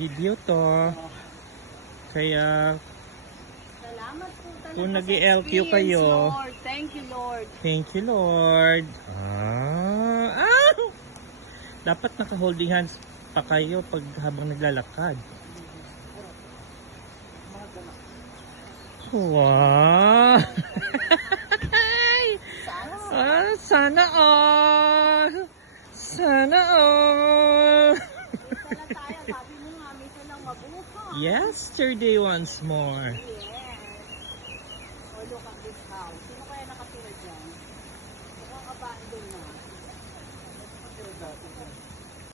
Video to. Kaya Salamat po talaga kung sa nag-LQ experience, kayo. Lord. Thank you, Lord. Thank you, Lord. Dapat naka-holding hands pa kayo pag habang naglalakad. Wow! Sana all! Sana all! Minsan lang tayo, sabi mo nga, minsan lang mabuhay. Yesterday once more.